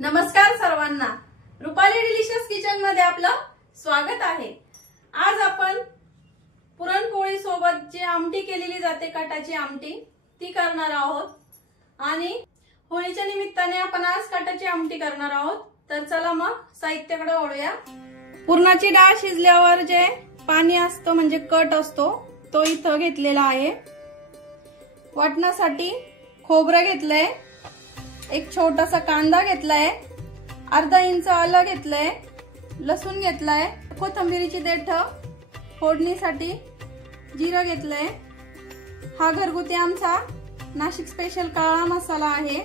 नमस्कार सर्वांना, Rupali delicious kitchen मध्ये आपलं स्वागत आहे। आज आपण पुरणपोळी सोबत जी आमटी केलेली जाते, कटाची आमटी, ती करणार आहोत आणि होळीच्या निमित्ताने आपण आज कटाची आमटी करणार आहोत। तर चला मग साहित्याकडे वळूया। पुरणाची डाळ शिजल्यावर जे पाणी असतं म्हणजे कट असतो तो इथं घेतलेला आहे। वाटण्यासाठी खोबरं घेतलंय, एक छोटासा कांदा घेतलाय, अर्धा इंच आलं घेतलंय, लसूण घेतलाय, कोथिंबीरची देठ फोडणीसाठी, जिरं घेतलंय। हा घरगुती आमचा नाशिक स्पेशल काळा मसाला आहे।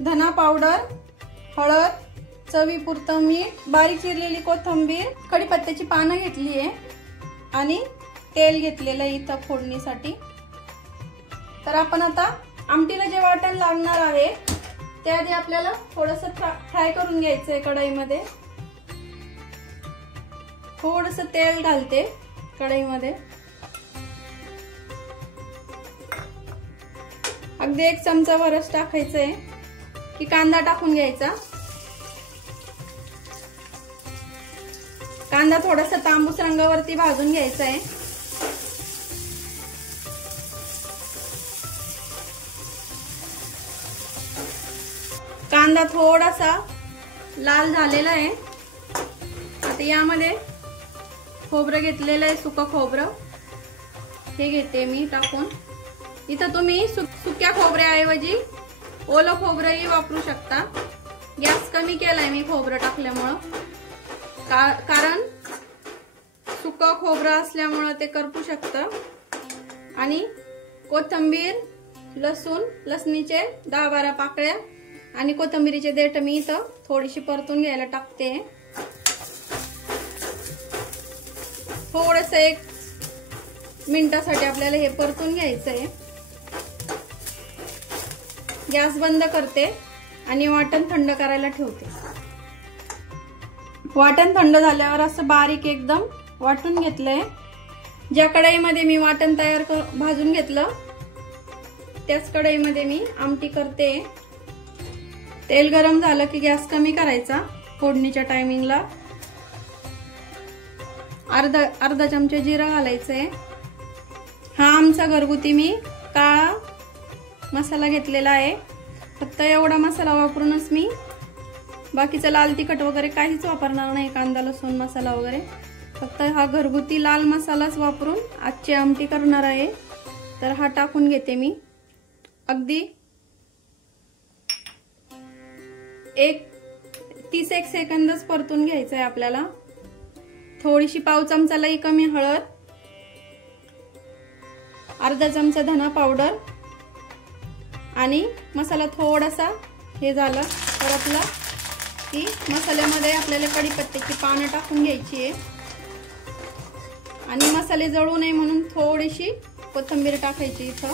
धना पावडर, हळद, चवीपुरतं मीठ, बारीक चिरलेली कोथिंबीर, कढीपत्त्याची पानं घेतली आहे आणि तेल घेतलेलं आहे इथं फोडणीसाठी। तर आपण आता आमटीला जे वाटण लागणार आहे त्याआधी आपल्याला थोडंसं फ्राय करून घ्यायचंय। कढईमध्ये थोडंसं तेल घालते कढईमध्ये, अगदी 1 चमचा भरच टाकायचंय की कांदा टाकून घ्यायचा। कांदा थोडासा तांबूस रंगावरती भाजून घ्यायचा आहे। कांदा थोडासा लाल झालेला आहे। आता यामध्ये खोबरं घेतलेलं आहे, सुकं खोबरं हे घेते मी टाकून। इथं तुम्ही सुक्या खोबऱ्याऐवजी ओलं खोबरंही वापरू शकता। गॅस कमी केलाय मी खोबरं टाकल्यामुळं, कारण सुकं खोबरं असल्यामुळं ते करपू शकतं। आणि कोथिंबीर, लसूण, लसणीचे 10-12 पाकळ्या आणि कोथिंबीरीचे देठ मी इथं थोडीशी परतून घ्यायला टाकते। थोडस 1 मिनिटासाठी आपल्याला हे परतून घ्यायचंय। गॅस बंद करते आणि वाटण थंड करायला ठेवते। वाटण थंड झाल्यावर असं बारीक एकदम वाटून घेतलंय। ज्या कढईमध्ये मी वाटण भाजून घेतलं त्याच कढईमध्ये मी आमटी करते। तेल गरम झालं की गॅस कमी करायचा। फोडणीच्या टायमिंगला अर्धा चमचा जिरं घालायचंय। हा आमचा घरगुती मी काळा मसाला घेतलेला आहे। फक्त एवढा मसाला वापरूनच मी बाकीचं लाल तिखट वगैरे काहीच वापरणार नाही, कांदा लसूण मसाला वगैरे, फक्त हा घरगुती लाल मसालाच वापरून आजची आमटी करणार आहे। तर हा टाकून घेते मी। अगदी 30 सेकंदच परतून घ्यायचंय आपल्याला। थोडीशी पाव चमचालाही कमी हळद, अर्धा चमचा धना पावडर आणि मसाला थोडासा हे झाला परतला की मसाल्यामध्ये आपल्याला कढीपत्त्याची पानं टाकून घ्यायची आहे आणि मसाले जळू नये म्हणून थोडीशी कोथिंबीर टाकायची इथं।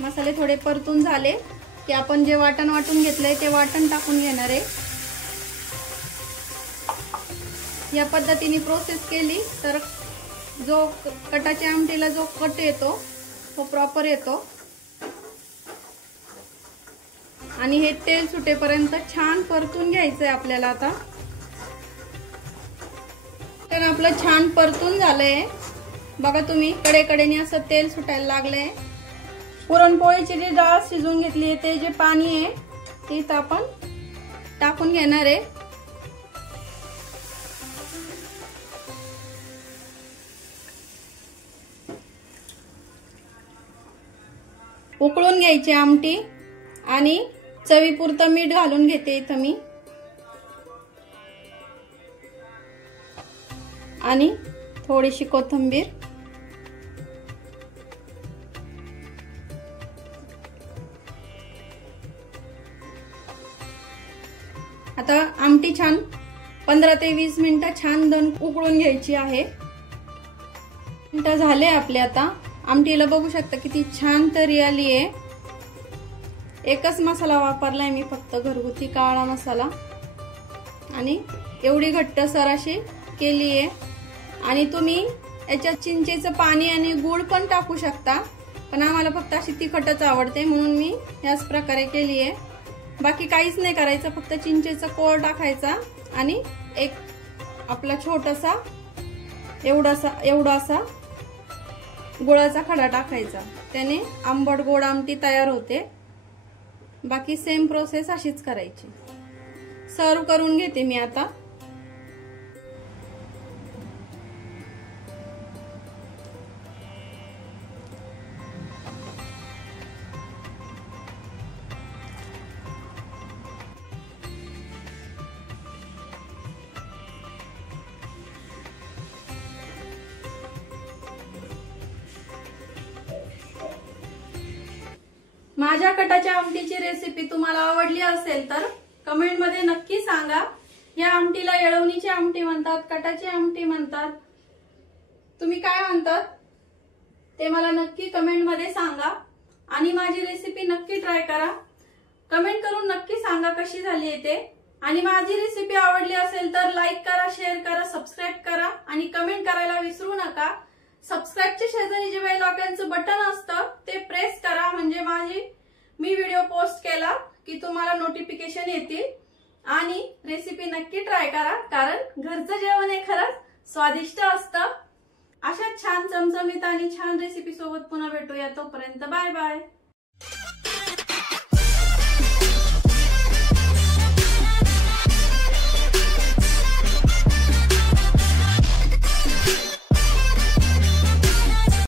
मसाले थोडे परतून झाले की आपण जे वाटण वाटून घेतलंय ते वाटण टाकून घेणार आहे। या पद्धतीने प्रोसेस केली तर जो कटाच्या आमटीला जो कट येतो तो प्रॉपर येतो आणि हे तेल सुटेपर्यंत छान परतून घ्यायचंय आपल्याला। आता तर आपलं छान परतून झालंय बघा तुम्ही, कडेकडेने असं तेल सुटायला लागलंय। पुरणपोळीची जी डाळ शिजवून घेतली आहे ते जे पाणी आहे ते इथं आपण टाकून घेणार आहे। उकळून घ्यायची आमटी आणि चवीपुरतं मीठ घालून घेते इथं मी आणि थोडीशी कोथिंबीर। आता आमटी छान 15 ते 20 मिनिटं छान उकळून घ्यायची आहे। मिनिटं झाले आपले। आता आमटीला बघू शकता किती छान तरी आली आहे। एकच मसाला वापरलाय मी, फक्त घरगुती काळा मसाला, आणि एवढी घट्टसर अशी केली आहे। आणि तुम्ही याच्यात चिंचेचं पाणी आणि गूळ पण टाकू शकता, पण आम्हाला फक्त अशी तिखटच आवडते म्हणून मी याच प्रकारे केली आहे। बाकी काहीच नाही करायचं, फक्त चिंचेचा कोळ टाकायचा आणि एक आपला छोटासा एवढासा गुळाचा खडा टाकायचा, त्याने आंबट गोड आमटी तयार होते। बाकी सेम प्रोसेस अशीच करायची। सर्व करून घेते मी आता। माझ्या कटाच्या आमटीची रेसिपी तुम्हाला आवडली असेल तर कमेंट मध्ये नक्की सांगा। या आमटीला येळवणीची आमटी म्हणतात, कटाची आमटी म्हणतात, तुम्ही काय म्हणतात ते मला नक्की कमेंट मध्ये सांगा आणि माझी रेसिपी नक्की ट्राय करा। कमेंट करून नक्की सांगा कशी झाली आहे ते। आणि माझी रेसिपी आवडली असेल तर लाईक करा, शेअर करा, सबस्क्राइब करा आणि कमेंट करायला विसरू नका। सबस्क्राइबच्या शेजारी जे बेल आयकॉनचं बटन असतं ते प्रेस करा, म्हणजे मी व्हिडिओ पोस्ट केला की तुम्हाला नोटिफिकेशन येतील। आणि रेसिपी नक्की ट्राय करा, कारण घरचं जेवण हे खरंच स्वादिष्ट असतं। अशा छान चमचमीत आणि छान रेसिपी सोबत पुन्हा भेटूया, तोपर्यंत बाय बाय।